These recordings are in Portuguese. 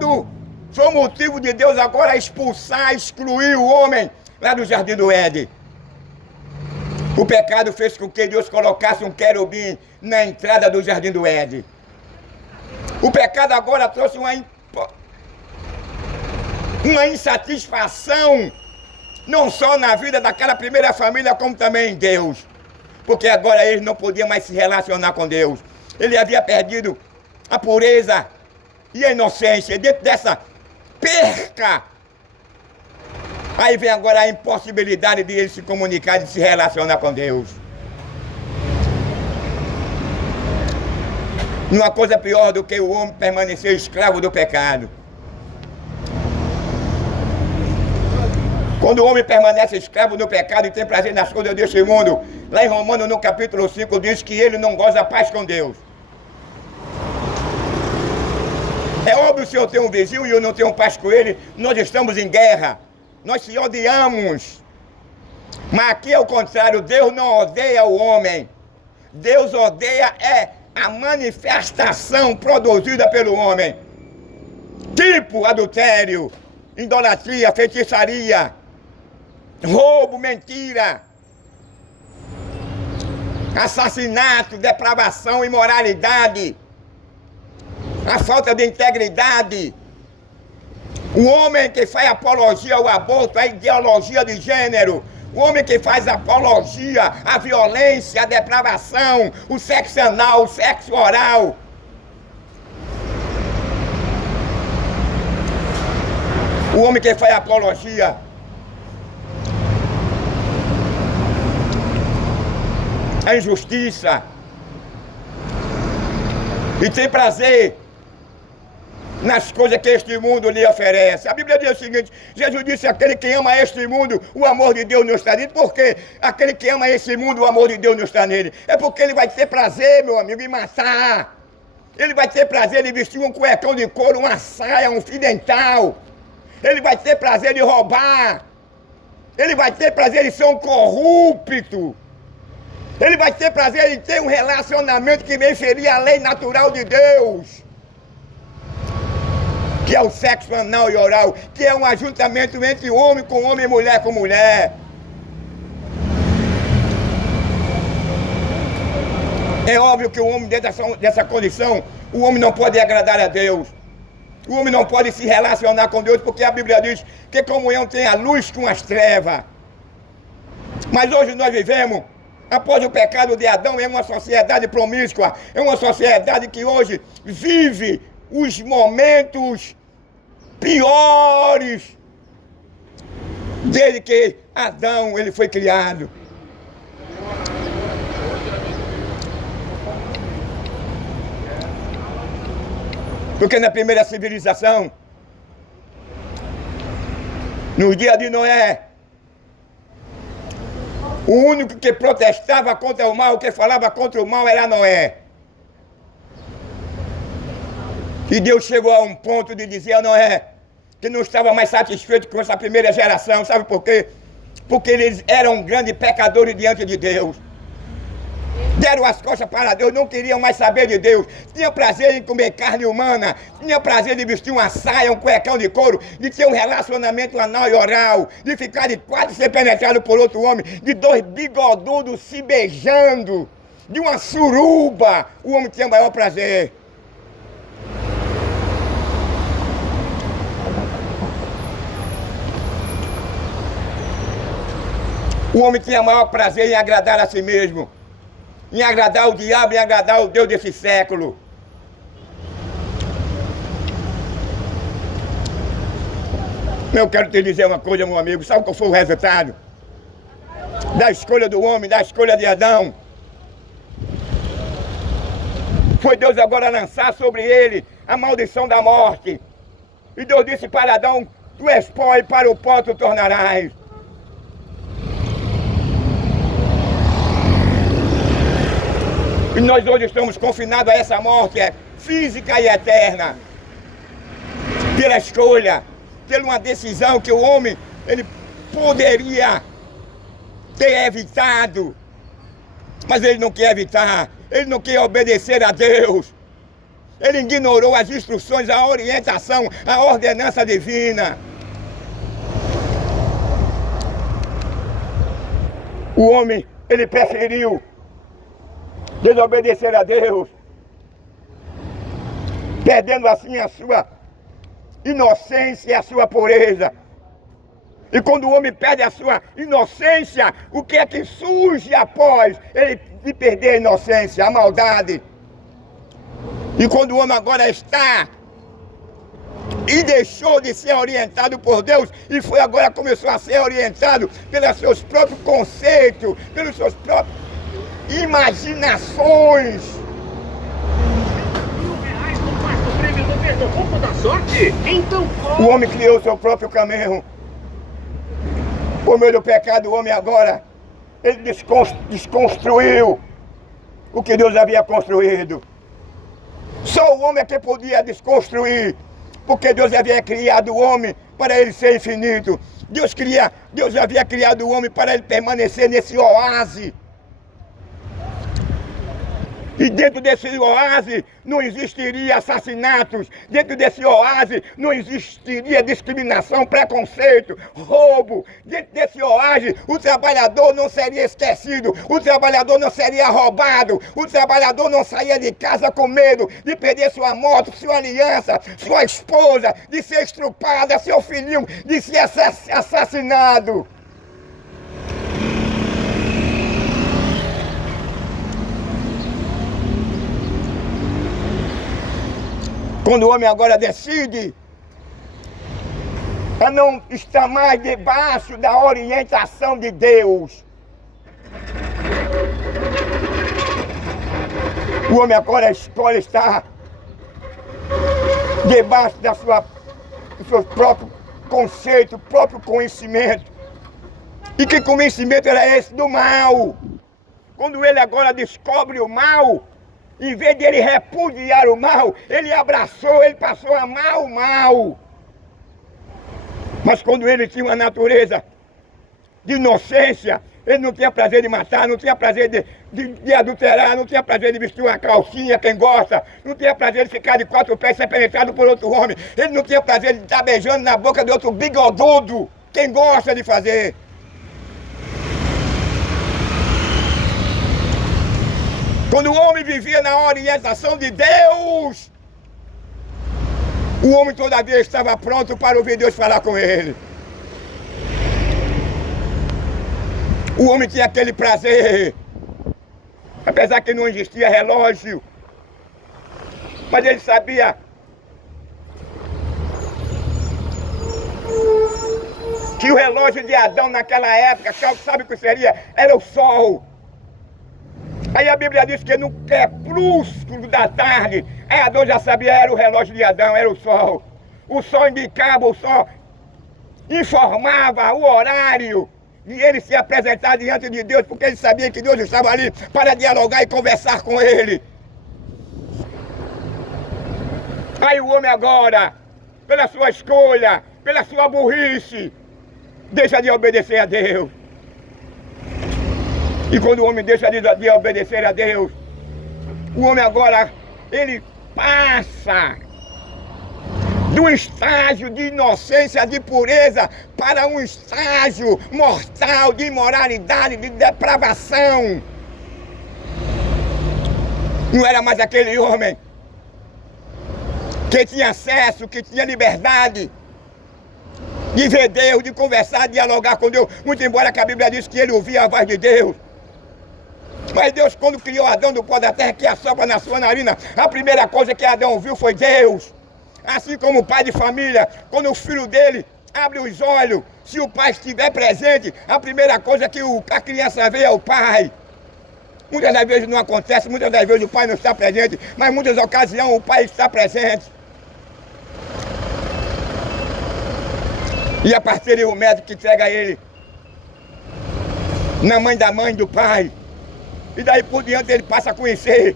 pecado foi o motivo de Deus agora expulsar, excluir o homem lá do Jardim do Éden. O pecado fez com que Deus colocasse um querubim na entrada do Jardim do Éden. O pecado agora trouxe uma insatisfação, não só na vida daquela primeira família, como também em Deus. Porque agora eles não podiam mais se relacionar com Deus. Ele havia perdido a pureza e a inocência. E dentro dessa perca, aí vem agora a impossibilidade de ele se comunicar, de se relacionar com Deus. Não há coisa pior do que o homem permanecer escravo do pecado. Quando o homem permanece escravo do pecado e tem prazer nas coisas deste mundo, lá em Romanos, no capítulo 5, diz que ele não goza paz com Deus. É óbvio, se eu tenho um vizinho e eu não tenho paz com ele, nós estamos em guerra. Nós se odiamos. Mas aqui é o contrário, Deus não odeia o homem. Deus odeia a manifestação produzida pelo homem. Tipo adultério, idolatria, feitiçaria, roubo, mentira, assassinato, depravação, imoralidade, a falta de integridade. O homem que faz apologia ao aborto, à ideologia de gênero, o homem que faz apologia à violência, à depravação, o sexo anal, o sexo oral. O homem que faz apologia à injustiça e tem prazer nas coisas que este mundo lhe oferece. A Bíblia diz o seguinte: Jesus disse: aquele que ama este mundo, o amor de Deus não está nele. Por quê? Aquele que ama esse mundo, o amor de Deus não está nele. É porque ele vai ter prazer, meu amigo, em matar. Ele vai ter prazer em vestir um cuecão de couro, uma saia, um fio dental. Ele vai ter prazer de roubar. Ele vai ter prazer de ser um corrupto. Ele vai ter prazer em ter um relacionamento que vem ferir a lei natural de Deus, que é o sexo anal e oral, que é um ajuntamento entre homem com homem e mulher com mulher. É óbvio que o homem dentro dessa condição, o homem não pode agradar a Deus. O homem não pode se relacionar com Deus, porque a Bíblia diz que comunhão tem a luz com as trevas. Mas hoje nós vivemos, após o pecado de Adão, é uma sociedade promíscua, é uma sociedade que hoje vive os momentos piores desde que Adão ele foi criado. Porque na primeira civilização, nos dias de Noé, o único que protestava contra o mal, que falava contra o mal, era Noé. E Deus chegou a um ponto de dizer a Noé que não estava mais satisfeito com essa primeira geração. Sabe por quê? Porque eles eram grandes pecadores diante de Deus. Deram as costas para Deus, não queriam mais saber de Deus. Tinha prazer em comer carne humana, tinha prazer de vestir uma saia, um cuecão de couro, de ter um relacionamento anal e oral, de ficar de quatro ser penetrado por outro homem, de dois bigodudos se beijando, de uma suruba. O homem tinha maior prazer. O homem tinha maior prazer em agradar a si mesmo, em agradar o diabo, em agradar o Deus desse século. Eu quero te dizer uma coisa, meu amigo. Sabe qual foi o resultado da escolha do homem, da escolha de Adão? Foi Deus agora lançar sobre ele a maldição da morte. E Deus disse para Adão: tu és pó e para o pó tu tornarás. E nós hoje estamos confinados a essa morte física e eterna. Pela escolha, pela uma decisão que o homem ele poderia ter evitado. Mas ele não quer evitar, ele não quer obedecer a Deus. Ele ignorou as instruções, a orientação, a ordenança divina. O homem, ele preferiu desobedecer a Deus, perdendo assim a sua inocência e a sua pureza. E quando o homem perde a sua inocência, o que é que surge após ele de perder a inocência? A maldade. E quando o homem agora está e deixou de ser orientado por Deus e foi agora começou a ser orientado pelos seus próprios conceitos, pelos seus próprios imaginações. Então, o homem criou o seu próprio caminho. Por meio do pecado, o homem agora, ele desconstruiu o que Deus havia construído. Só o homem é que podia desconstruir, porque Deus havia criado o homem para ele ser infinito. Deus havia criado o homem para ele permanecer nesse oásis. E dentro desse oásis não existiria assassinatos, dentro desse oásis não existiria discriminação, preconceito, roubo. Dentro desse oásis o trabalhador não seria esquecido, o trabalhador não seria roubado, o trabalhador não saía de casa com medo de perder sua moto, sua aliança, sua esposa, de ser estrupada, seu filhinho, de ser assassinado. Quando o homem agora decide a não estar mais debaixo da orientação de Deus, o homem agora escolhe estar debaixo do seu próprio conceito, próprio conhecimento. E que conhecimento era esse? Do mal. Quando ele agora descobre o mal, em vez de ele repudiar o mal, ele abraçou, ele passou a amar o mal. Mas quando ele tinha uma natureza de inocência, ele não tinha prazer de matar, não tinha prazer de adulterar, não tinha prazer de vestir uma calcinha, quem gosta, não tinha prazer de ficar de 4 pés ser penetrado por outro homem, ele não tinha prazer de estar beijando na boca de outro bigodudo, quem gosta de fazer. Quando o homem vivia na orientação de Deus, o homem todavia estava pronto para ouvir Deus falar com ele. O homem tinha aquele prazer, apesar que não existia relógio, mas ele sabia que o relógio de Adão naquela época, sabe o que seria? Era o sol. Aí a Bíblia diz que no crepúsculo da tarde, aí Adão já sabia, era o relógio de Adão, era o sol. O sol indicava, o sol informava o horário de ele se apresentar diante de Deus, porque ele sabia que Deus estava ali para dialogar e conversar com ele. Aí o homem agora, pela sua escolha, pela sua burrice, deixa de obedecer a Deus. E quando o homem deixa de obedecer a Deus, o homem agora, ele passa do estágio de inocência, de pureza, para um estágio mortal de imoralidade, de depravação. Não era mais aquele homem que tinha acesso, que tinha liberdade de ver Deus, de conversar, de dialogar com Deus. Muito embora que a Bíblia diz que ele ouvia a voz de Deus. Mas Deus, quando criou Adão do pó da terra, que assopra na sua narina, a primeira coisa que Adão viu foi Deus. Assim como o pai de família, quando o filho dele abre os olhos, se o pai estiver presente, a primeira coisa que a criança vê é o pai. Muitas das vezes não acontece, muitas das vezes o pai não está presente, mas muitas ocasiões o pai está presente. E a partir do médico que entrega ele na mãe da mãe do pai, e daí por diante ele passa a conhecer.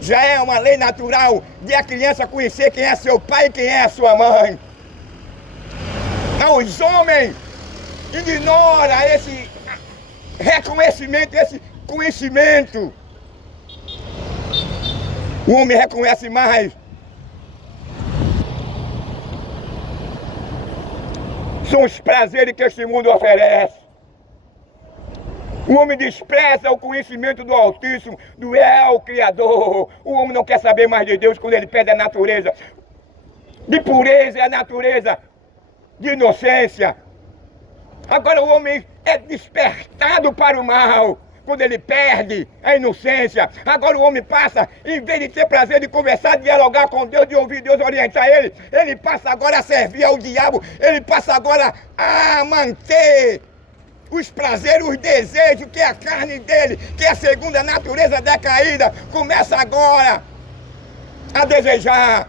Já é uma lei natural de a criança conhecer quem é seu pai e quem é a sua mãe. Não, os homens ignoram esse reconhecimento, esse conhecimento. O homem reconhece mais. São os prazeres que este mundo oferece. O homem despreza o conhecimento do Altíssimo, do El Criador. O homem não quer saber mais de Deus quando ele perde a natureza de pureza e a natureza de inocência. Agora o homem é despertado para o mal quando ele perde a inocência. Agora o homem passa, em vez de ter prazer de conversar, de dialogar com Deus, de ouvir Deus orientar ele passa agora a servir ao diabo, ele passa agora a manter os prazeres, os desejos, que é a carne dele, que é a segunda natureza decaída, começa agora a desejar,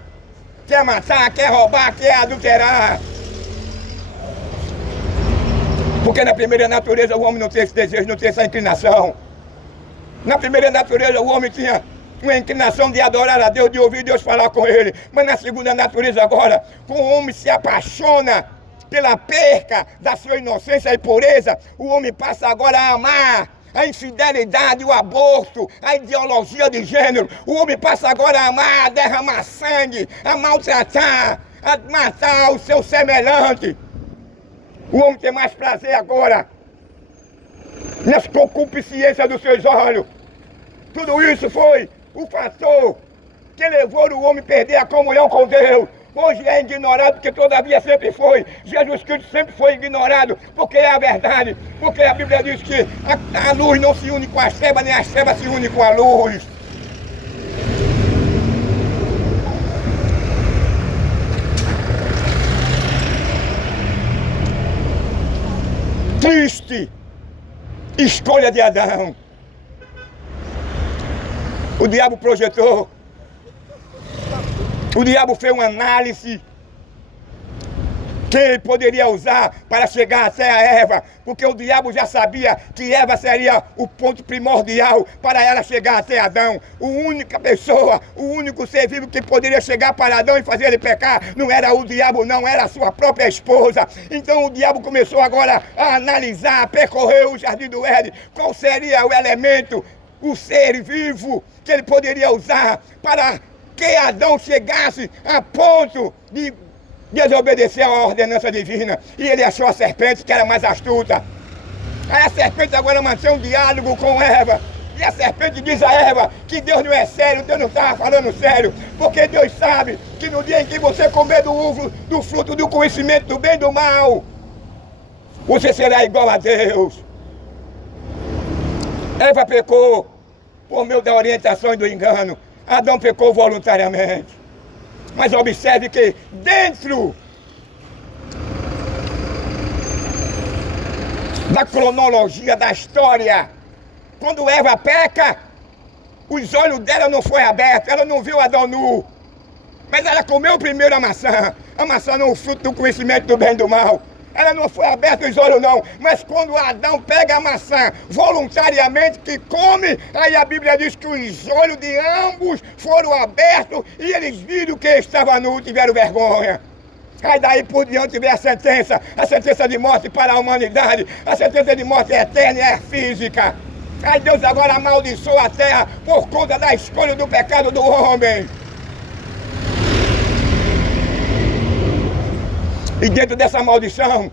quer matar, quer roubar, quer adulterar. Porque na primeira natureza o homem não tem esse desejo, não tem essa inclinação. Na primeira natureza o homem tinha uma inclinação de adorar a Deus, de ouvir Deus falar com ele. Mas na segunda natureza agora, quando o homem se apaixona pela perca da sua inocência e pureza, o homem passa agora a amar a infidelidade, o aborto, a ideologia de gênero. O homem passa agora a amar, a derramar sangue, a maltratar, a matar o seu semelhante. O homem tem mais prazer agora nas concupiscências dos seus olhos. Tudo isso foi o fator que levou o homem a perder a comunhão com Deus. Hoje é ignorado, porque todavia sempre foi. Jesus Cristo sempre foi ignorado, porque é a verdade. Porque a Bíblia diz que a luz não se une com as trevas, nem as trevas se unem com a luz. Triste escolha de Adão. O diabo projetou. O diabo fez uma análise que ele poderia usar para chegar até a Eva, porque o diabo já sabia que Eva seria o ponto primordial para ela chegar até Adão. A única pessoa, o único ser vivo que poderia chegar para Adão e fazer ele pecar, não era o diabo não, era a sua própria esposa. Então o diabo começou agora a analisar, a percorrer o jardim do Éden, qual seria o elemento, o ser vivo que ele poderia usar para que Adão chegasse a ponto de desobedecer a ordenança divina. E ele achou a serpente, que era mais astuta. Aí a serpente agora mantém um diálogo com Eva. E a serpente diz a Eva que Deus não é sério, Deus não estava falando sério. Porque Deus sabe que no dia em que você comer do fruto do conhecimento do bem e do mal, você será igual a Deus. Eva pecou por meio da orientação e do engano. Adão pecou voluntariamente. Mas observe que dentro da cronologia da história, quando Eva peca, os olhos dela não foram abertos, ela não viu Adão nu. Mas ela comeu primeiro a maçã não o fruto do conhecimento do bem e do mal. Ela não foi aberta os olhos não, mas quando Adão pega a maçã voluntariamente que come, aí a Bíblia diz que os olhos de ambos foram abertos e eles viram que estava nu e tiveram vergonha. Aí daí por diante vem a sentença de morte para a humanidade, a sentença de morte eterna e é física. Aí Deus agora amaldiçoa a terra por conta da escolha do pecado do homem. E dentro dessa maldição,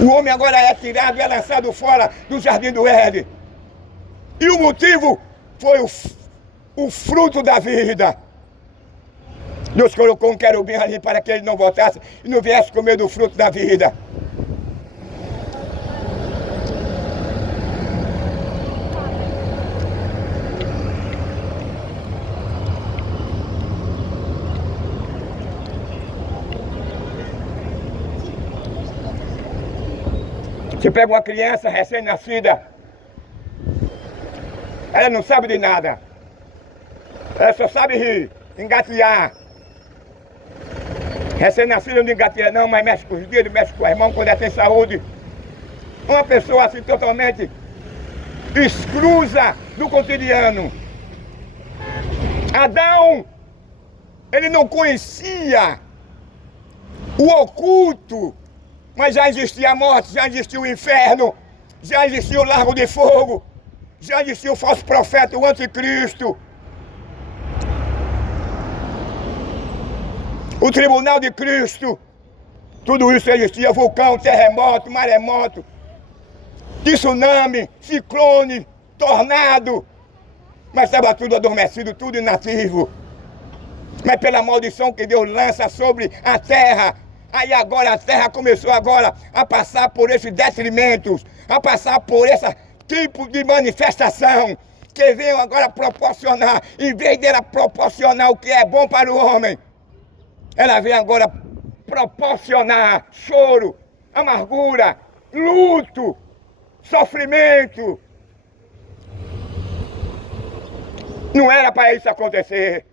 o homem agora é tirado e é lançado fora do jardim do Éden. E o motivo foi o fruto da vida. Deus colocou um querubim ali para que ele não voltasse e não viesse comer do fruto da vida. Você pega uma criança recém-nascida, ela não sabe de nada. Ela só sabe rir, engatear. Recém-nascida não engateia não, mas mexe com os dedos, mexe com as mãos quando ela tem saúde. Uma pessoa assim totalmente exclusa do cotidiano. Adão, ele não conhecia o oculto, mas já existia a morte, já existia o inferno, já existia o lago de fogo, já existia o falso profeta, o anticristo. O tribunal de Cristo. Tudo isso existia, vulcão, terremoto, maremoto, tsunami, ciclone, tornado. Mas estava tudo adormecido, tudo inativo. Mas pela maldição que Deus lança sobre a terra, aí agora a terra começou agora a passar por esses detrimentos, a passar por esse tipo de manifestação que veio agora proporcionar, em vez dela proporcionar o que é bom para o homem, ela vem agora proporcionar choro, amargura, luto, sofrimento. Não era para isso acontecer.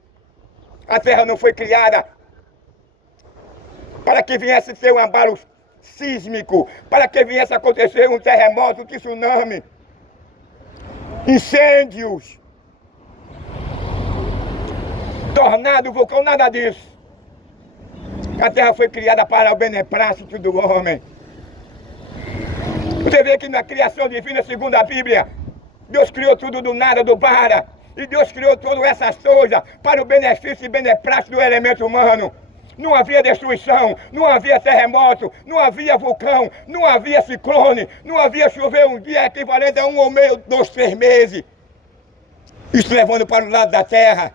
A terra não foi criada para que viesse ter um abalo sísmico, para que viesse acontecer um terremoto, um tsunami, incêndios, tornado, vulcão, nada disso. A terra foi criada para o beneplácito do homem. Você vê que na criação divina, segundo a Bíblia, Deus criou tudo do nada, do para. E Deus criou todas essas coisas para o benefício e beneplácito do elemento humano. Não havia destruição, não havia terremoto, não havia vulcão, não havia ciclone, não havia chover um dia equivalente a 1 ou meio, 2, 3 meses. Isso levando para o lado da terra.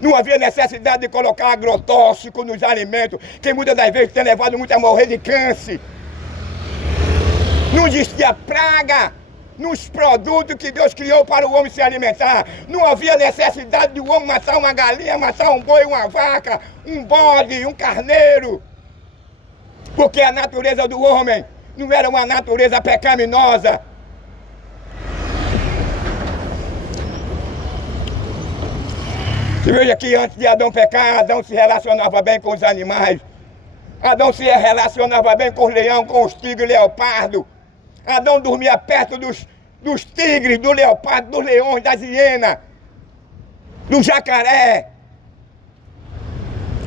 Não havia necessidade de colocar agrotóxico nos alimentos, que muitas das vezes tem levado muito a morrer de câncer. Não existia praga nos produtos que Deus criou para o homem se alimentar. Não havia necessidade de o homem matar uma galinha, matar um boi, uma vaca, um bode, um carneiro. Porque a natureza do homem não era uma natureza pecaminosa. Você veja que antes de Adão pecar, Adão se relacionava bem com os animais. Adão se relacionava bem com os leões, com os tigres, leopardo. Adão dormia perto dos tigres, do leopardo, dos leões, das hienas, do jacaré.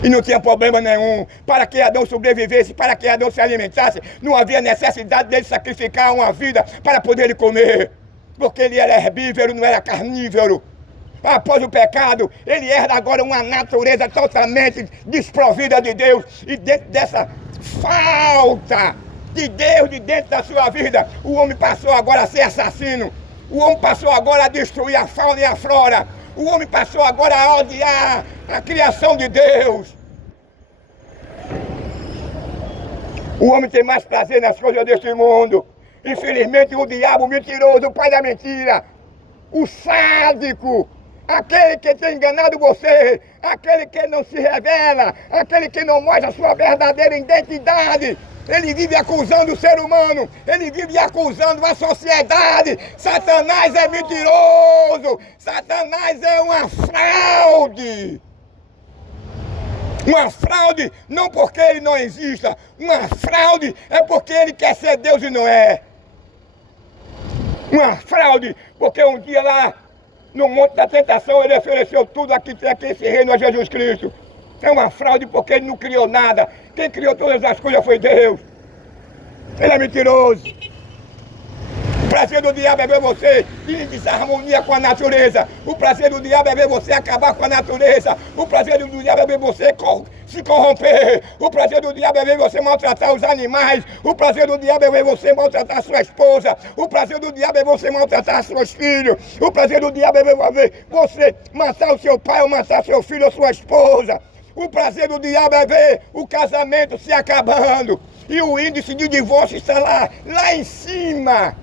E não tinha problema nenhum. Para que Adão sobrevivesse, para que Adão se alimentasse, não havia necessidade dele sacrificar uma vida para poder ele comer. Porque ele era herbívoro, não era carnívoro. Após o pecado, ele herda agora uma natureza totalmente desprovida de Deus. E dentro dessa falta de Deus de dentro da sua vida, o homem passou agora a ser assassino. O homem passou agora a destruir a fauna e a flora. O homem passou agora a odiar a criação de Deus. O homem tem mais prazer nas coisas deste mundo. Infelizmente o diabo mentiroso, o pai da mentira, o sádico, aquele que tem enganado você, aquele que não se revela, aquele que não mostra a sua verdadeira identidade. Ele vive acusando o ser humano, ele vive acusando a sociedade. Satanás é mentiroso, Satanás é uma fraude. Uma fraude não porque ele não exista, uma fraude é porque ele quer ser Deus e não é. Uma fraude porque um dia lá no Monte da Tentação ele ofereceu tudo aqui esse reino a Jesus Cristo. É uma fraude porque ele não criou nada. Quem criou todas as coisas foi Deus. Ele é mentiroso. O prazer do diabo é ver você em desarmonia com a natureza. O prazer do diabo é ver você acabar com a natureza. O prazer do diabo é ver você se corromper. O prazer do diabo é ver você maltratar os animais. O prazer do diabo é ver você maltratar a sua esposa. O prazer do diabo é você maltratar seus filhos. O prazer do diabo é ver você matar o seu pai ou matar seu filho ou sua esposa. O prazer do diabo é ver o casamento se acabando. E o índice de divórcio está lá em cima.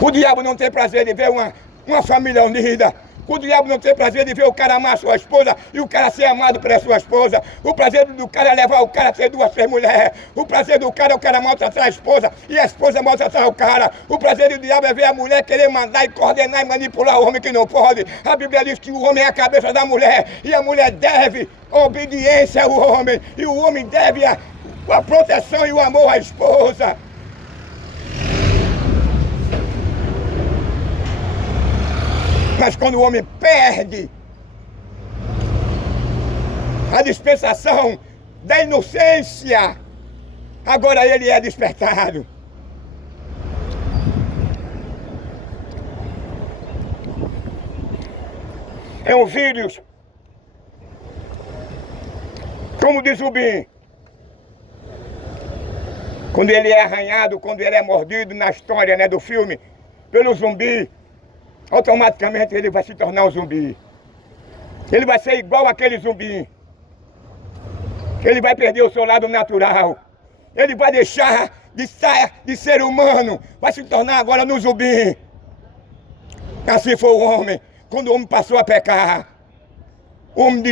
O diabo não tem prazer de ver uma família unida. O diabo não tem prazer de ver o cara amar a sua esposa e o cara ser amado pela sua esposa. O prazer do cara é levar o cara a ter 2, 3 mulheres. O prazer do cara é o cara maltratar a esposa e a esposa maltratar o cara. O prazer do diabo é ver a mulher querer mandar e coordenar e manipular o homem que não pode. A Bíblia diz que o homem é a cabeça da mulher e a mulher deve obediência ao homem. E o homem deve a proteção e o amor à esposa. Mas quando o homem perde a dispensação da inocência, agora ele é despertado. É um vírus, como diz o Bin, quando ele é arranhado, quando ele é mordido na história, né, do filme, pelo zumbi, automaticamente ele vai se tornar um zumbi. Ele vai ser igual àquele zumbi. Ele vai perder o seu lado natural. Ele vai deixar de ser humano, vai se tornar agora no zumbi. Assim foi o homem, quando o homem passou a pecar. O homem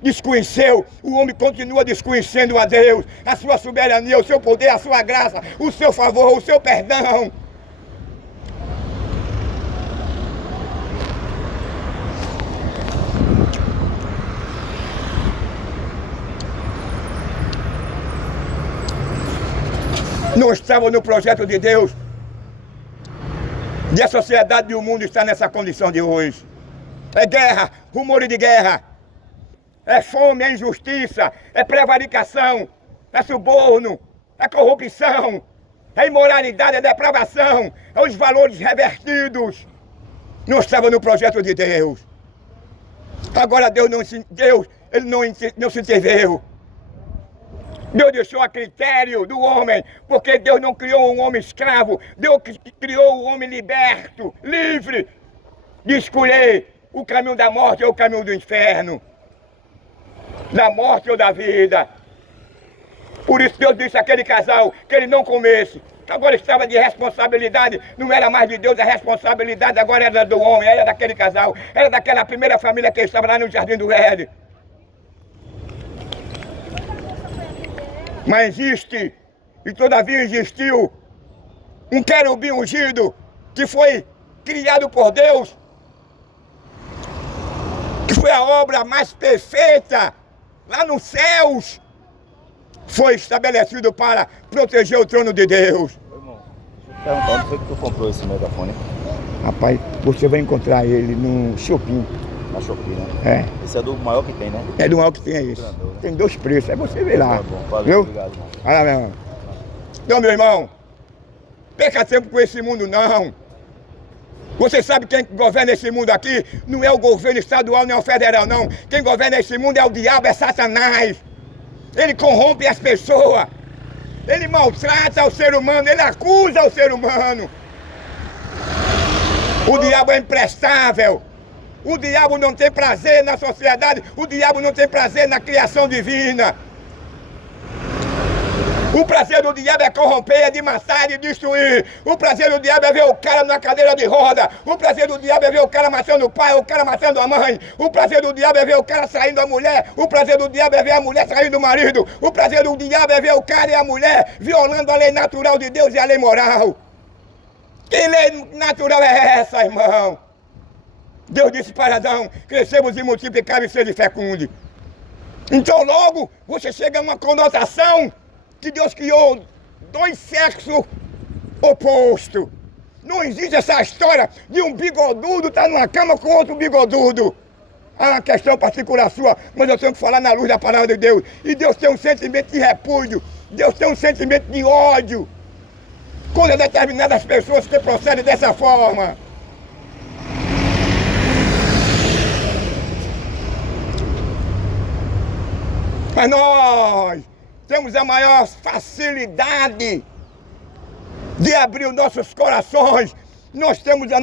desconheceu, o homem continua desconhecendo a Deus, a sua soberania, o seu poder, a sua graça, o seu favor, o seu perdão. Não estava no projeto de Deus. E a sociedade e o mundo está nessa condição de hoje. É guerra, rumores de guerra. É fome, é injustiça, é prevaricação, é suborno, é corrupção, é imoralidade, é depravação, é os valores revertidos. Não estava no projeto de Deus. Agora Deus ele não se interveio. Deus deixou a critério do homem, porque Deus não criou um homem escravo, Deus criou o homem liberto, livre, de escolher o caminho da morte ou o caminho do inferno, da morte ou da vida. Por isso Deus disse àquele casal que ele não comesse. Agora estava de responsabilidade, não era mais de Deus, a responsabilidade agora era do homem, era daquele casal, era daquela primeira família que estava lá no Jardim do Éden. Mas existe, e todavia existiu, um querubim ungido que foi criado por Deus, que foi a obra mais perfeita lá nos céus, foi estabelecido para proteger o trono de Deus. Ô, irmão, deixa eu te perguntar, onde foi que tu comprou esse megafone? Rapaz, você vai encontrar ele no Shopping. Na Shopee, né? É. Esse é do maior que tem, né? É do maior que tem, é isso. Grandão, né? Tem 2 preços, é você ver lá. Tá bom, valeu, viu? obrigado, irmão. Olha lá, meu irmão. Então, meu irmão, perca tempo com esse mundo, não. Você sabe quem governa esse mundo aqui? Não é o governo estadual, nem o federal, não. Quem governa esse mundo é o diabo, é Satanás. Ele corrompe as pessoas. Ele maltrata o ser humano, ele acusa o ser humano. O diabo é imprestável. O diabo não tem prazer na sociedade, o diabo não tem prazer na criação divina. O prazer do diabo é corromper, é de matar, de destruir. O prazer do diabo é ver o cara na cadeira de roda. O prazer do diabo é ver o cara matando o pai, o cara matando a mãe. O prazer do diabo é ver o cara saindo da mulher. O prazer do diabo é ver a mulher saindo do marido. O prazer do diabo é ver o cara e a mulher violando a lei natural de Deus e a lei moral. Que lei natural é essa, irmão? Deus disse para Adão, crescemos e multiplicamos e sede fecunde. Então logo você chega a uma conotação que Deus criou 2 sexos opostos. Não existe essa história de um bigodudo estar numa cama com outro bigodudo. É uma questão particular sua, mas eu tenho que falar na luz da palavra de Deus. E Deus tem um sentimento de repúdio, Deus tem um sentimento de ódio contra determinadas pessoas que procedem dessa forma. Mas nós temos a maior facilidade de abrir os nossos corações. Nós temos a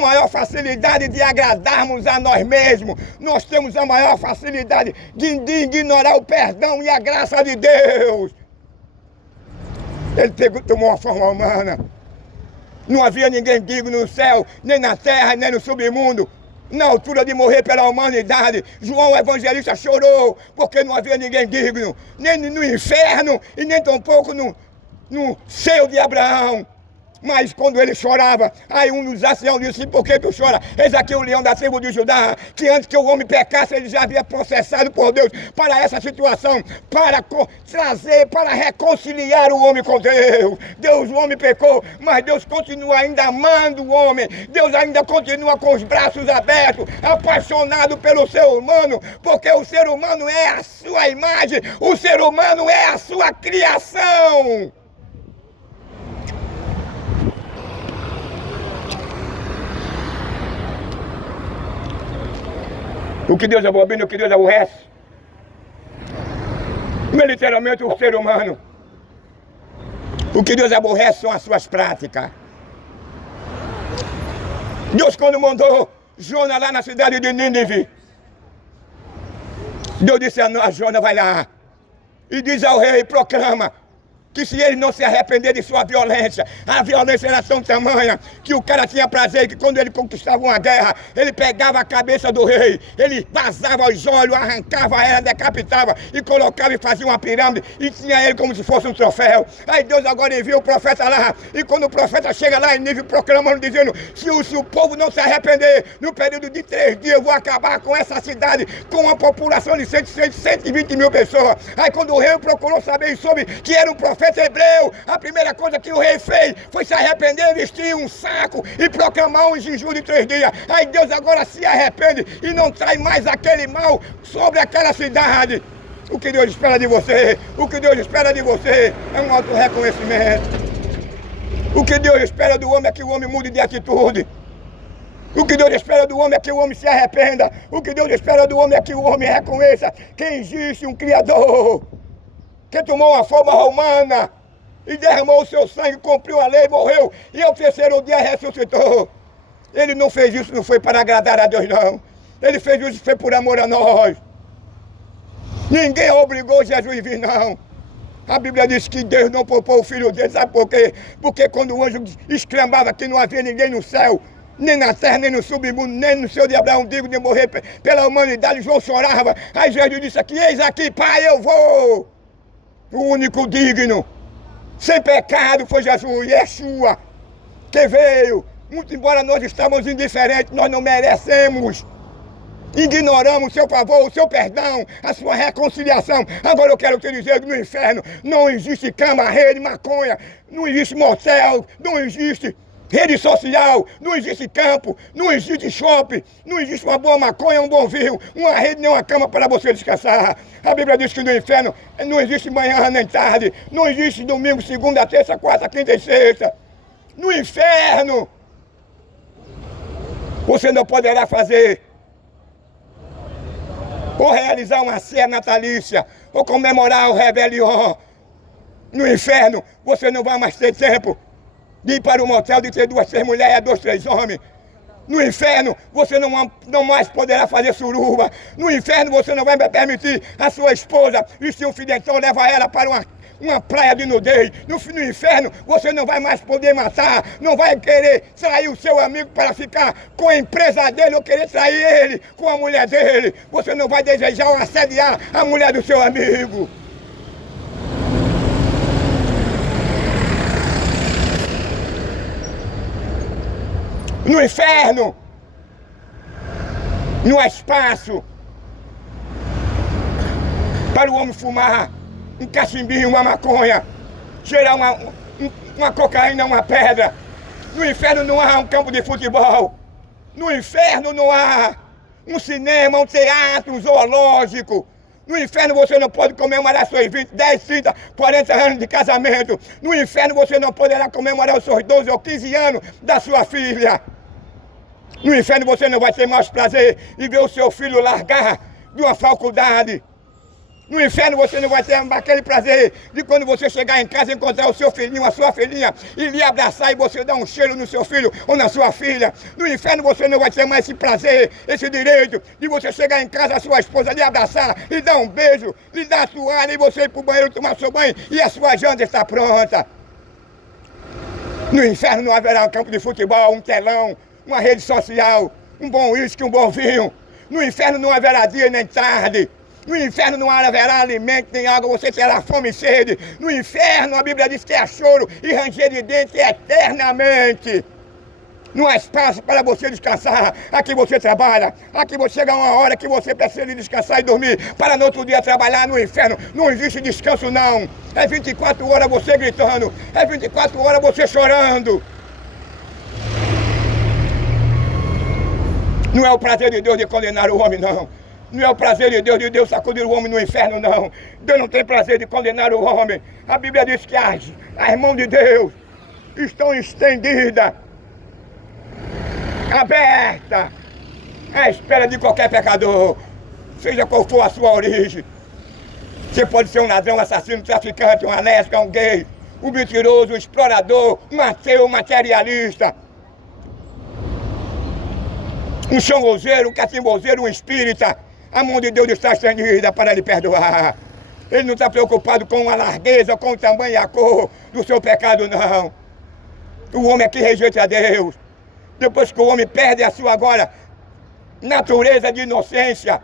maior facilidade de agradarmos a nós mesmos. Nós temos a maior facilidade de ignorar o perdão e a graça de Deus. Ele tomou uma forma humana. Não havia ninguém digno no céu, nem na terra, nem no submundo. Na altura de morrer pela humanidade, João Evangelista chorou, porque não havia ninguém digno, nem no inferno e nem tampouco no seio de Abraão. Mas quando ele chorava, aí um dos anciãos disse, por que tu chora? Eis aqui o leão da tribo de Judá, que antes que o homem pecasse, ele já havia processado por Deus para essa situação, para trazer, para reconciliar o homem com Deus. O homem pecou, mas Deus continua ainda amando o homem. Deus ainda continua com os braços abertos, apaixonado pelo ser humano, porque o ser humano é a sua imagem, o ser humano é a sua criação. O que Deus abomina, o que Deus aborrece. Não é literalmente o ser humano. O que Deus aborrece são as suas práticas. Deus, quando mandou Jonas lá na cidade de Nínive, Deus disse a Jonas, vai lá e diz ao rei, proclama que se ele não se arrepender de sua violência, a violência era tão tamanha que o cara tinha prazer que quando ele conquistava uma guerra, ele pegava a cabeça do rei, ele vazava os olhos, arrancava ela, decapitava e colocava e fazia uma pirâmide e tinha ele como se fosse um troféu. Aí Deus agora envia o profeta lá, e quando o profeta chega lá em Nínive proclamando, dizendo, se o povo não se arrepender, no período de 3 dias eu vou acabar com essa cidade, com uma população de 120 mil pessoas. Aí quando o rei procurou saber e soube que era um profeta hebreu, a primeira coisa que o rei fez foi se arrepender, vestir um saco e proclamar um jejum de 3 dias. Aí Deus agora se arrepende e não traz mais aquele mal sobre aquela cidade. O que Deus espera de você, o que Deus espera de você é um auto-reconhecimento. O que Deus espera do homem é que o homem mude de atitude. O que Deus espera do homem é que o homem se arrependa. O que Deus espera do homem é que o homem reconheça que existe um Criador, que tomou uma forma romana e derramou o seu sangue, cumpriu a lei, morreu e ao 3º dia ressuscitou. Ele não fez isso, não foi para agradar a Deus, não. Ele fez isso, foi por amor a nós. Ninguém obrigou Jesus a vir, não. A Bíblia diz que Deus não poupou o Filho dele, sabe por quê? Porque quando o anjo exclamava que não havia ninguém no céu, nem na terra, nem no submundo, nem no seu de Abraão, digo de morrer pela humanidade, João chorava. Aí Jesus disse aqui, eis aqui, Pai, eu vou. O único digno, sem pecado, foi Jesus, Yeshua, que veio. Muito embora nós estamos indiferentes, nós não merecemos. Ignoramos o seu favor, o seu perdão, a sua reconciliação. Agora eu quero te dizer que no inferno não existe cama, rede, maconha, não existe motel, não existe rede social, não existe campo, não existe shopping, não existe uma boa maconha, um bom vinho, uma rede nem uma cama para você descansar. A Bíblia diz que no inferno não existe manhã nem tarde, não existe domingo, segunda, terça, quarta, quinta e sexta. No inferno você não poderá fazer ou realizar uma ceia natalícia, ou comemorar o Réveillon. No inferno você não vai mais ter tempo de ir para o motel, de ter 2, 3 mulheres, 2, 3 homens. No inferno, você não mais poderá fazer suruba. No inferno, você não vai permitir a sua esposa vestir um fidentão, levar ela para uma praia de nudez. No inferno, você não vai mais poder matar, não vai querer trair o seu amigo para ficar com a empresa dele ou querer trair ele com a mulher dele. Você não vai desejar ou assediar a mulher do seu amigo. No inferno, não há espaço para o homem fumar um cachimbinho, uma maconha, cheirar uma cocaína, uma pedra. No inferno não há um campo de futebol. No inferno não há um cinema, um teatro, um zoológico. No inferno você não pode comemorar seus 20, 10, 30, 40 anos de casamento. No inferno você não poderá comemorar os seus 12 ou 15 anos da sua filha. No inferno você não vai ter mais prazer em ver o seu filho largar de uma faculdade. No inferno você não vai ter aquele prazer de quando você chegar em casa encontrar o seu filhinho, a sua filhinha e lhe abraçar e você dar um cheiro no seu filho ou na sua filha. No inferno você não vai ter mais esse prazer, esse direito de você chegar em casa, a sua esposa lhe abraçar e dar um beijo, lhe dar a toalha e você ir para o banheiro tomar seu banho e a sua janta está pronta. No inferno não haverá um campo de futebol, um telão, uma rede social, um bom uísque, um bom vinho. No inferno não haverá dia nem tarde. No inferno não haverá alimento nem água, você terá fome e sede. No inferno a Bíblia diz que é choro e ranger de dente eternamente. Não há espaço para você descansar. Aqui você trabalha, aqui você chega uma hora que você precisa descansar e dormir para no outro dia trabalhar. No inferno não existe descanso não. É 24 horas você gritando, é 24 horas você chorando. Não é o prazer de Deus de condenar o homem, não. Não é o prazer de Deus sacudir o homem no inferno, não. Deus não tem prazer de condenar o homem. A Bíblia diz que as mãos de Deus estão estendidas, abertas, à espera de qualquer pecador, seja qual for a sua origem. Você pode ser um ladrão, um assassino, um traficante, um lésbica, um gay, um mentiroso, um explorador, um ateu, um materialista, um xangozeiro, um catimbozeiro, um espírita. A mão de Deus está estendida para lhe perdoar. Ele não está preocupado com a largueza, com o tamanho e a cor do seu pecado, não. O homem é que rejeita a Deus. Depois que o homem perde a sua agora natureza de inocência,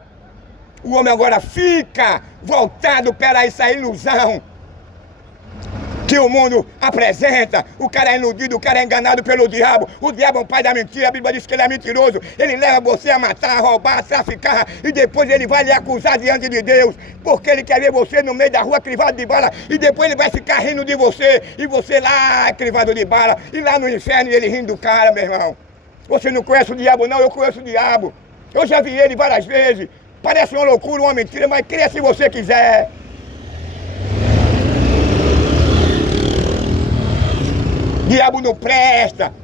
o homem agora fica voltado para essa ilusão que o mundo apresenta. O cara é iludido, o cara é enganado pelo diabo. O diabo é um pai da mentira, a Bíblia diz que ele é mentiroso. Ele leva você a matar, a roubar, a traficar, e depois ele vai lhe acusar diante de Deus, porque ele quer ver você no meio da rua crivado de bala, e depois ele vai ficar rindo de você, e você lá crivado de bala, e lá no inferno ele rindo do cara, meu irmão. Você não conhece o diabo não? Eu conheço o diabo. Eu já vi ele várias vezes. Parece uma loucura, uma mentira, mas creia se você quiser. O diabo não presta.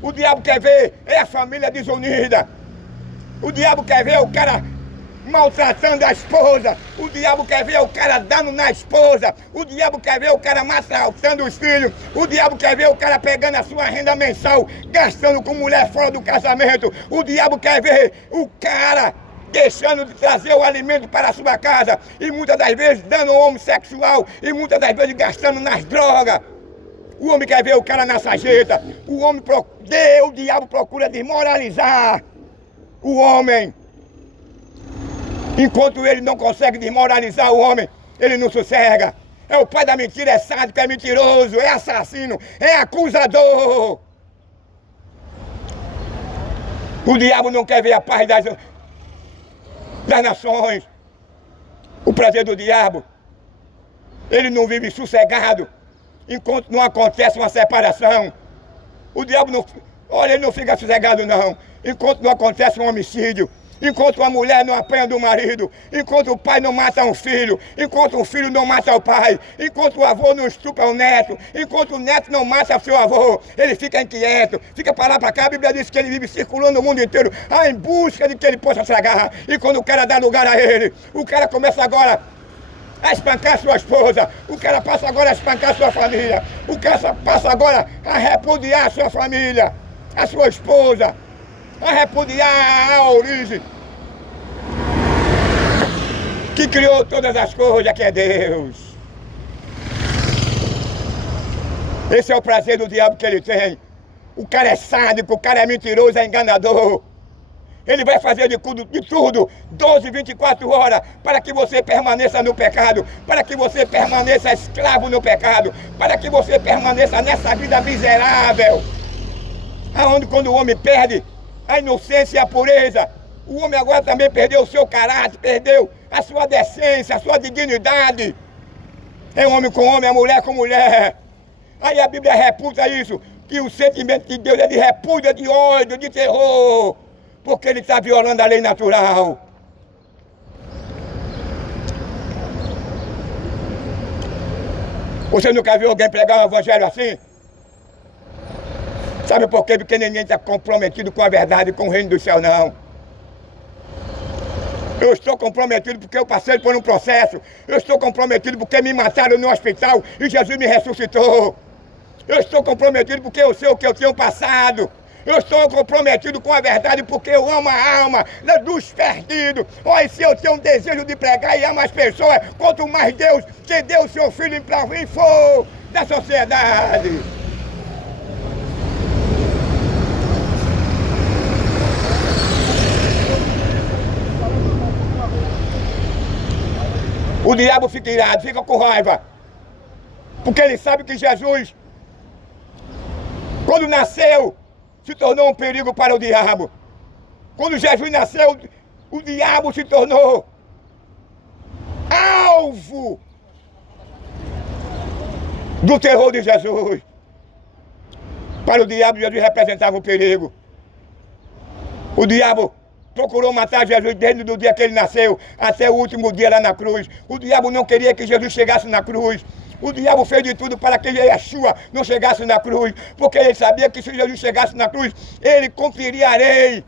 O diabo quer ver a família desunida. O diabo quer ver o cara maltratando a esposa. O diabo quer ver o cara dando na esposa. O diabo quer ver o cara maltratando os filhos. O diabo quer ver o cara pegando a sua renda mensal, gastando com mulher fora do casamento. O diabo quer ver o cara deixando de trazer o alimento para a sua casa, e muitas das vezes dando ao homossexual, e muitas das vezes gastando nas drogas. O homem quer ver o cara na sarjeta. O diabo procura desmoralizar o homem. Enquanto ele não consegue desmoralizar o homem, ele não sossega. É o pai da mentira, é sádico, é mentiroso, é assassino, é acusador. O diabo não quer ver a paz das nações. O prazer do diabo, ele não vive sossegado enquanto não acontece uma separação. O diabo não, olha, ele não fica sossegado não, enquanto não acontece um homicídio, enquanto uma mulher não apanha do marido, enquanto o pai não mata um filho, enquanto o filho não mata o pai, enquanto o avô não estupra o neto, enquanto o neto não mata seu avô, ele fica inquieto, fica para lá para cá. A Bíblia diz que ele vive circulando o mundo inteiro em busca de que ele possa se agarrar. E quando o cara dá lugar a ele, o cara começa agora a espancar sua esposa, o cara passa agora a espancar sua família, o cara passa agora a repudiar a sua família, a sua esposa, a repudiar a origem que criou todas as coisas, que é Deus. Esse é o prazer do diabo que ele tem. O cara é sádico, o cara é mentiroso, é enganador. Ele vai fazer de tudo, 12, 24 horas, para que você permaneça no pecado, para que você permaneça escravo no pecado, para que você permaneça nessa vida miserável. Aonde quando o homem perde a inocência e a pureza, o homem agora também perdeu o seu caráter, perdeu a sua decência, a sua dignidade. É homem com homem, é mulher com mulher. Aí a Bíblia reputa isso, que o sentimento de Deus é de repúdia, de ódio, de terror, porque ele está violando a lei natural. Você nunca viu alguém pregar um evangelho assim? Sabe por quê? Porque ninguém está comprometido com a verdade, com o reino do céu, não. Eu estou comprometido porque eu passei por um processo. Eu estou comprometido porque me mataram no hospital e Jesus me ressuscitou. Eu estou comprometido porque eu sei o que eu tenho passado. Eu estou comprometido com a verdade porque eu amo a alma dos perdidos. Olha, se eu tenho um desejo de pregar e amar as pessoas, quanto mais Deus que deu o seu filho para vir for da sociedade. O diabo fica irado, fica com raiva, porque ele sabe que Jesus, quando nasceu, se tornou um perigo para o diabo. Quando Jesus nasceu, o diabo se tornou alvo do terror de Jesus. Para o diabo, Jesus representava um perigo. O diabo procurou matar Jesus desde o dia que ele nasceu até o último dia lá na cruz. O diabo não queria que Jesus chegasse na cruz. O diabo fez de tudo para que Yeshua não chegasse na cruz, porque ele sabia que se Jesus chegasse na cruz, ele cumpriria a lei.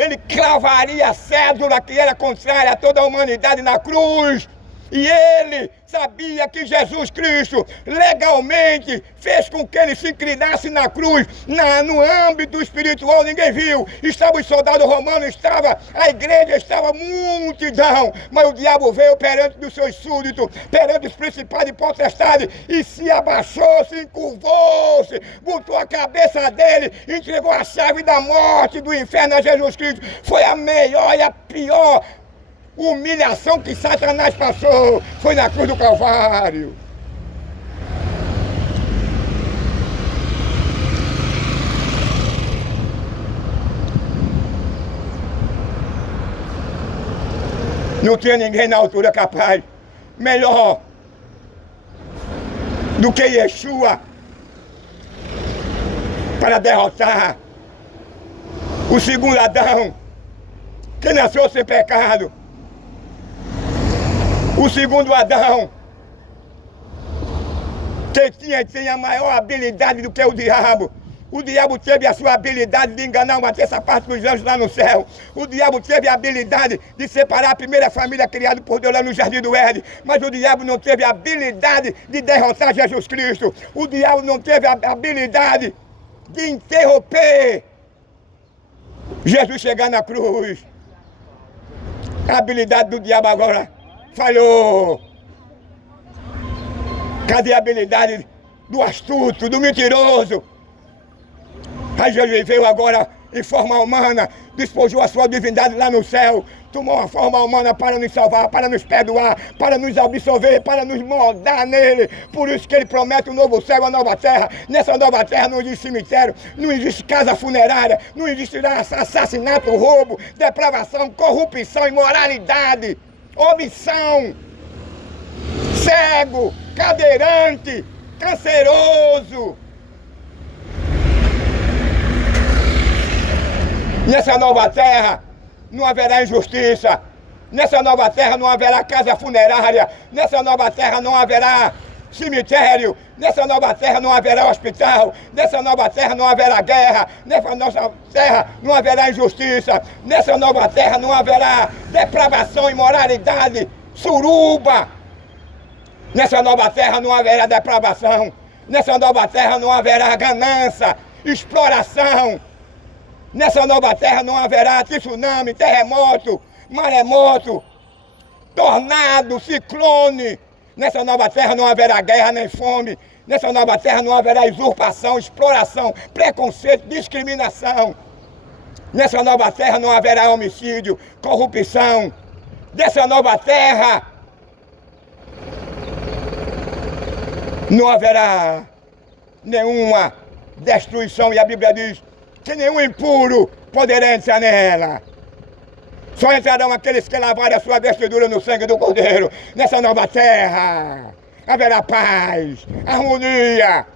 ele cravaria a cédula que era contrária a toda a humanidade na cruz. E ele sabia que Jesus Cristo legalmente fez com que ele se inclinasse na cruz, no âmbito espiritual, ninguém viu. Estavam os soldados romanos, a igreja, estava multidão, mas o diabo veio perante dos seus súditos, perante os principais e potestades, e se abaixou, se encurvou-se, botou a cabeça dele, entregou a chave da morte, do inferno a Jesus Cristo. Foi a melhor e a pior humilhação que Satanás passou, foi na cruz do Calvário. Não tinha ninguém na altura capaz, melhor do que Yeshua, para derrotar o segundo Adão, que nasceu sem pecado. O segundo Adão, que tem a maior habilidade do que o diabo. O diabo teve a sua habilidade de enganar uma terça parte dos anjos lá no céu. O diabo teve a habilidade de separar a primeira família criada por Deus lá no Jardim do Éden. Mas o diabo não teve a habilidade de derrotar Jesus Cristo. O diabo não teve a habilidade de interromper Jesus chegar na cruz. A habilidade do diabo agora falhou. Cadê a habilidade do astuto, do mentiroso? Aí Jesus veio agora em forma humana, despojou a sua divindade lá no céu, tomou uma forma humana para nos salvar, para nos perdoar, para nos absolver, para nos moldar nele. Por isso que ele promete um novo céu, uma nova terra. Nessa nova terra não existe cemitério, não existe casa funerária, não existirá assassinato, roubo, depravação, corrupção, imoralidade, omissão, cego, cadeirante, canceroso. Nessa nova terra não haverá injustiça. Nessa nova terra não haverá casa funerária. Nessa nova terra não haverá cemitério. Nessa nova terra não haverá hospital. Nessa nova terra não haverá guerra. Nessa nova terra não haverá injustiça. Nessa nova terra não haverá depravação, imoralidade, suruba. Nessa nova terra não haverá depravação. Nessa nova terra não haverá ganância, exploração. Nessa nova terra não haverá tsunami, terremoto, maremoto, tornado, ciclone. Nessa nova terra não haverá guerra nem fome. Nessa nova terra não haverá usurpação, exploração, preconceito, discriminação. Nessa nova terra não haverá homicídio, corrupção. Nessa nova terra não haverá nenhuma destruição. E a Bíblia diz que nenhum impuro poderá entrar nela. Só entrarão aqueles que lavarem a sua vestidura no sangue do Cordeiro. Nessa nova terra haverá paz, harmonia.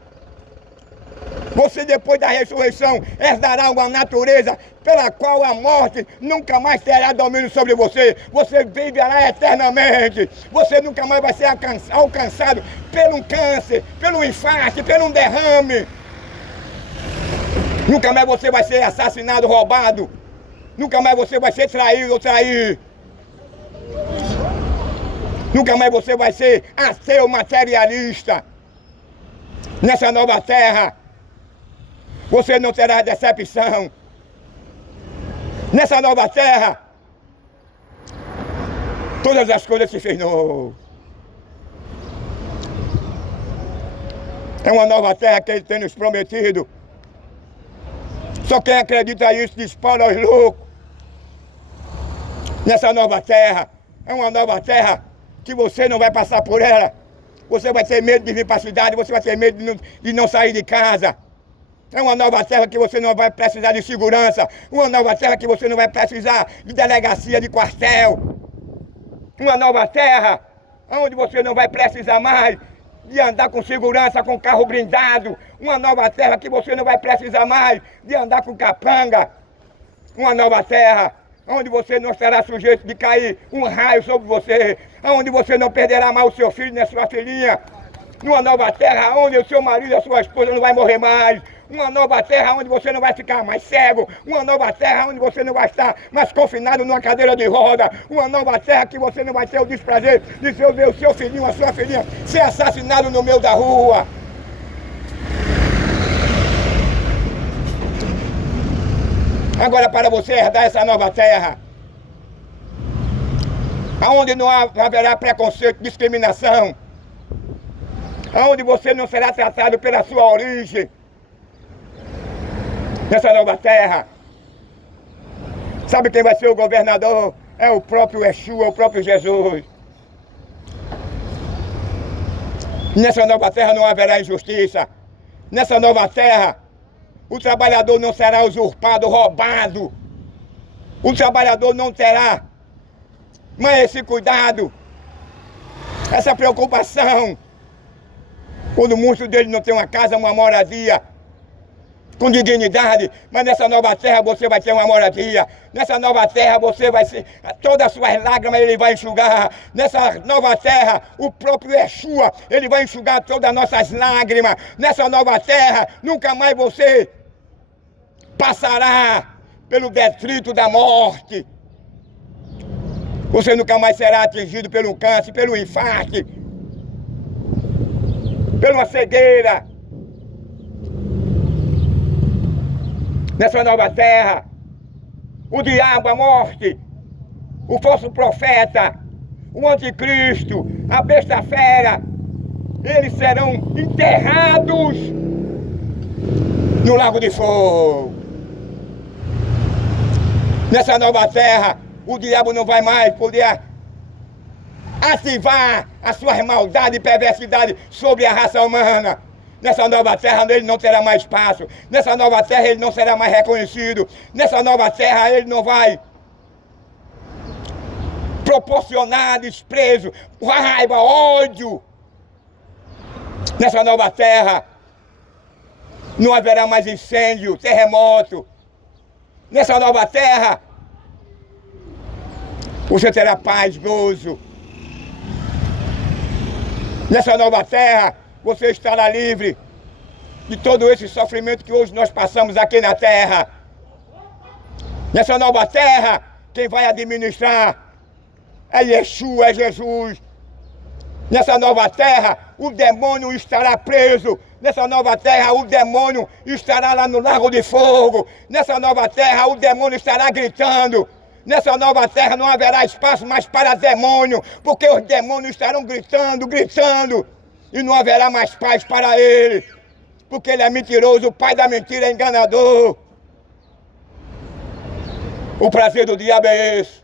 Você, depois da ressurreição, herdará uma natureza pela qual a morte nunca mais terá domínio sobre você. Você viverá eternamente. Você nunca mais vai ser alcançado pelo câncer, pelo infarto, pelo derrame. Nunca mais você vai ser assassinado, roubado. Nunca mais você vai ser traído ou trair. Nunca mais você vai ser ateu, materialista. Nessa nova terra, você não terá decepção. Nessa nova terra, todas as coisas se fez novo. É uma nova terra que Ele tem nos prometido. Só quem acredita nisso dispara aos loucos. Nessa nova terra, é uma nova terra que você não vai passar por ela. Você vai ter medo de vir para a cidade, você vai ter medo de não sair de casa. É uma nova terra que você não vai precisar de segurança. Uma nova terra que você não vai precisar de delegacia, de quartel. Uma nova terra onde você não vai precisar mais de andar com segurança, com carro blindado. Uma nova terra que você não vai precisar mais de andar com capanga. Uma nova terra onde você não estará sujeito de cair um raio sobre você. Onde você não perderá mais o seu filho nem a sua filhinha. Numa nova terra onde o seu marido e a sua esposa não vai morrer mais. uma nova terra onde você não vai ficar mais cego, uma nova terra onde você não vai estar mais confinado numa cadeira de roda, uma nova terra que você não vai ter o desprazer de ver o seu filhinho, a sua filhinha ser assassinado no meio da rua. Agora, para você herdar essa nova terra, aonde não haverá preconceito, discriminação, aonde você não será tratado pela sua origem, nessa nova terra, sabe quem vai ser o governador? É o próprio Yeshua, o próprio Jesus. Nessa nova terra não haverá injustiça. Nessa nova terra, o trabalhador não será usurpado, roubado. O trabalhador não terá mais esse cuidado, essa preocupação. Quando muitos deles não têm uma casa, uma moradia com dignidade, mas nessa nova terra você vai ter uma moradia. Nessa nova terra você vai ser, todas as suas lágrimas ele vai enxugar. Nessa nova terra, o próprio Yeshua, ele vai enxugar todas as nossas lágrimas. Nessa nova terra, nunca mais você passará pelo detrito da morte. Você nunca mais será atingido pelo câncer, pelo infarto, pela cegueira. Nessa nova terra, o diabo, a morte, o falso profeta, o anticristo, a besta fera, eles serão enterrados no lago de fogo. Nessa nova terra, o diabo não vai mais poder ativar as suas maldades e perversidades sobre a raça humana. Nessa nova terra ele não terá mais espaço. Nessa nova terra ele não será mais reconhecido. Nessa nova terra ele não vai proporcionar desprezo, raiva, ódio. Nessa nova terra não haverá mais incêndio, terremoto. Nessa nova terra você terá paz, gozo. Nessa nova terra você estará livre de todo esse sofrimento que hoje nós passamos aqui na terra. Nessa nova terra, quem vai administrar é Yeshua, é Jesus. Nessa nova terra, o demônio estará preso. Nessa nova terra, o demônio estará lá no lago de fogo. Nessa nova terra, o demônio estará gritando. Nessa nova terra não haverá espaço mais para demônio, porque os demônios estarão gritando, gritando. E não haverá mais paz para ele, porque ele é mentiroso, o pai da mentira é enganador. O prazer do diabo é esse.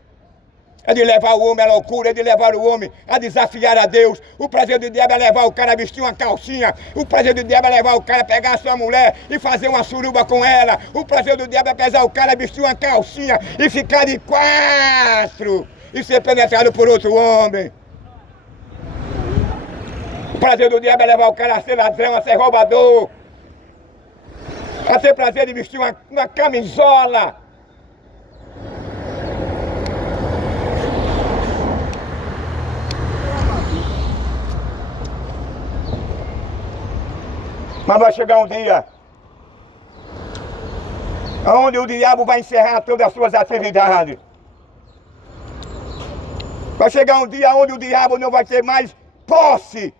É de levar o homem à loucura, é de levar o homem a desafiar a Deus. O prazer do diabo é levar o cara a vestir uma calcinha. O prazer do diabo é levar o cara a pegar a sua mulher e fazer uma suruba com ela. O prazer do diabo é pegar o cara a vestir uma calcinha e ficar de quatro e ser penetrado por outro homem. O prazer do diabo é levar o cara a ser ladrão, a ser roubador, a ter prazer de vestir uma camisola. Mas vai chegar um dia onde o diabo vai encerrar todas as suas atividades. Vai chegar um dia onde o diabo não vai ter mais posse,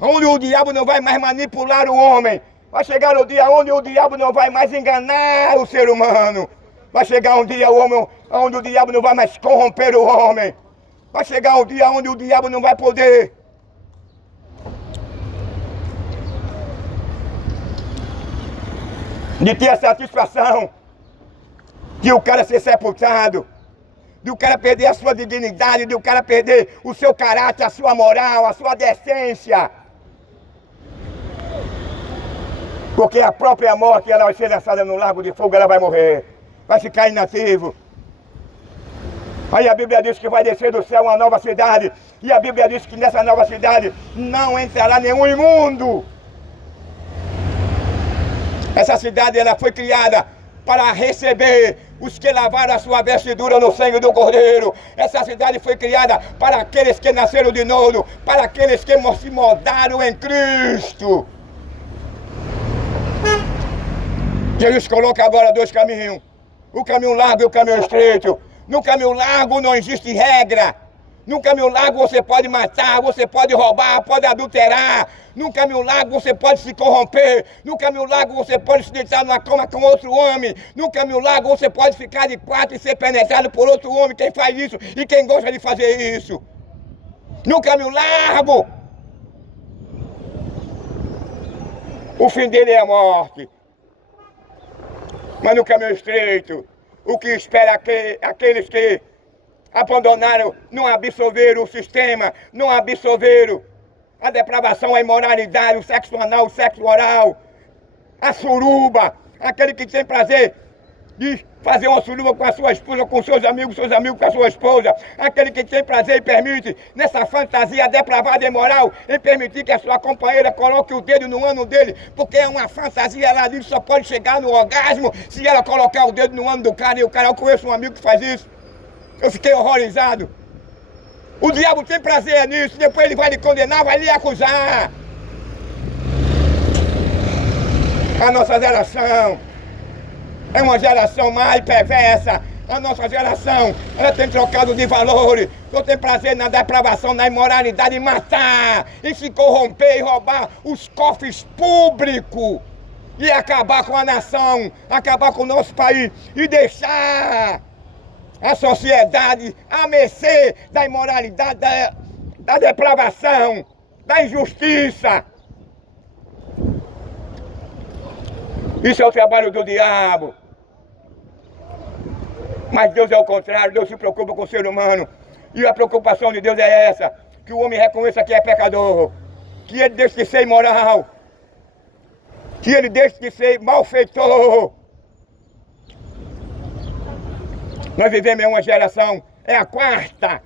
onde o diabo não vai mais manipular o homem. Vai chegar o dia onde o diabo não vai mais enganar o ser humano. Vai chegar um dia onde o diabo não vai mais corromper o homem. Vai chegar um dia onde o diabo não vai poder de ter a satisfação de o cara ser sepultado, de o cara perder a sua dignidade, de o cara perder o seu caráter, a sua moral, a sua decência. Porque a própria morte, ela vai ser lançada no lago de fogo, ela vai morrer, vai ficar inativo. Aí a Bíblia diz que vai descer do céu uma nova cidade, e a Bíblia diz que nessa nova cidade não entrará nenhum imundo. Essa cidade ela foi criada para receber os que lavaram a sua vestidura no sangue do Cordeiro. Essa cidade foi criada para aqueles que nasceram de novo, para aqueles que se moldaram em Cristo. Jesus coloca agora dois caminhos. O caminho largo e o caminho estreito. No caminho largo não existe regra. No caminho largo você pode matar, você pode roubar, pode adulterar. No caminho largo você pode se corromper. No caminho largo você pode se deitar numa cama com outro homem. No caminho largo você pode ficar de quatro e ser penetrado por outro homem. Quem faz isso e quem gosta de fazer isso. No caminho largo, o fim dele é a morte. Mas no caminho estreito, o que espera aqueles que abandonaram, não absorveram o sistema, não absorveram a depravação, a imoralidade, o sexo anal, o sexo oral, a suruba, aquele que tem prazer de fazer uma suruba com a sua esposa, com seus amigos com a sua esposa, aquele que tem prazer e permite, nessa fantasia depravada e imoral, em permitir que a sua companheira coloque o dedo no ano dele, porque é uma fantasia, ela diz, só pode chegar no orgasmo se ela colocar o dedo no ano do cara, e o cara, eu conheço um amigo que faz isso, eu fiquei horrorizado. O diabo tem prazer nisso, depois ele vai lhe condenar, vai lhe acusar. A nossa geração é uma geração mais perversa. A nossa geração, ela tem trocado de valores. Só tem prazer na depravação, na imoralidade, em matar, em se corromper e roubar os cofres públicos. E acabar com a nação, acabar com o nosso país e deixar a sociedade à mercê da imoralidade, da depravação, da injustiça. Isso é o trabalho do diabo. Mas Deus é o contrário, Deus se preocupa com o ser humano. E a preocupação de Deus é essa, que o homem reconheça que é pecador, que ele deixe de ser imoral, que ele deixe de ser malfeitor. Nós vivemos em uma geração, é a quarta,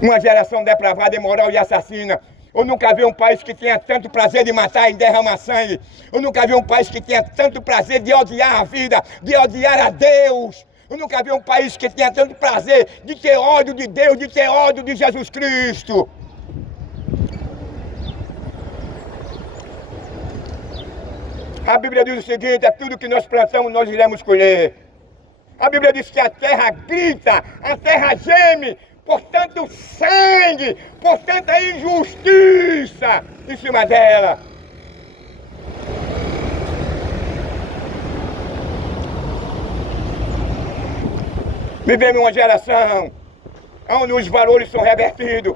uma geração depravada, imoral e assassina. Eu nunca vi um país que tenha tanto prazer de matar e derramar sangue. Eu nunca vi um país que tenha tanto prazer de odiar a vida, de odiar a Deus. Eu nunca vi um país que tenha tanto prazer de ter ódio de Deus, de ter ódio de Jesus Cristo. A Bíblia diz o seguinte, é tudo que nós plantamos, nós iremos colher. A Bíblia diz que a terra grita, a terra geme, por tanto sangue, por tanta injustiça em cima dela. Vivemos uma geração onde os valores são revertidos.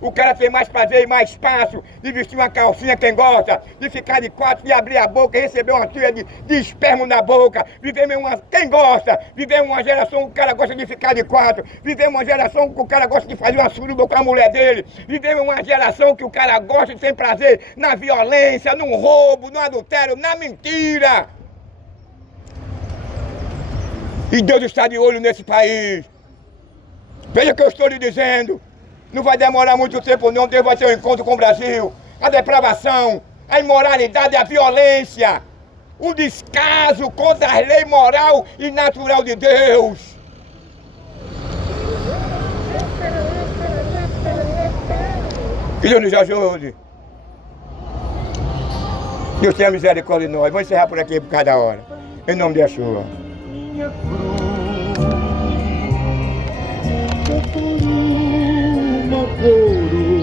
O cara tem mais prazer e mais espaço de vestir uma calcinha, quem gosta, de ficar de quatro, de abrir a boca e receber uma tira de esperma na boca. Vivemos quem gosta, vivemos uma geração que o cara gosta de ficar de quatro. Vivemos uma geração que o cara gosta de fazer uma suruba com a mulher dele. Vivemos uma geração que o cara gosta de ter prazer na violência, no roubo, no adultério, na mentira. E Deus está de olho nesse país. Veja o que eu estou lhe dizendo. Não vai demorar muito tempo não, Deus vai ter um encontro com o Brasil. A depravação, a imoralidade, a violência, o descaso contra a lei moral e natural de Deus. Que Deus nos ajude. Deus tenha misericórdia de nós. Vamos encerrar por aqui por causa da hora. Em nome de Yeshua. Coroa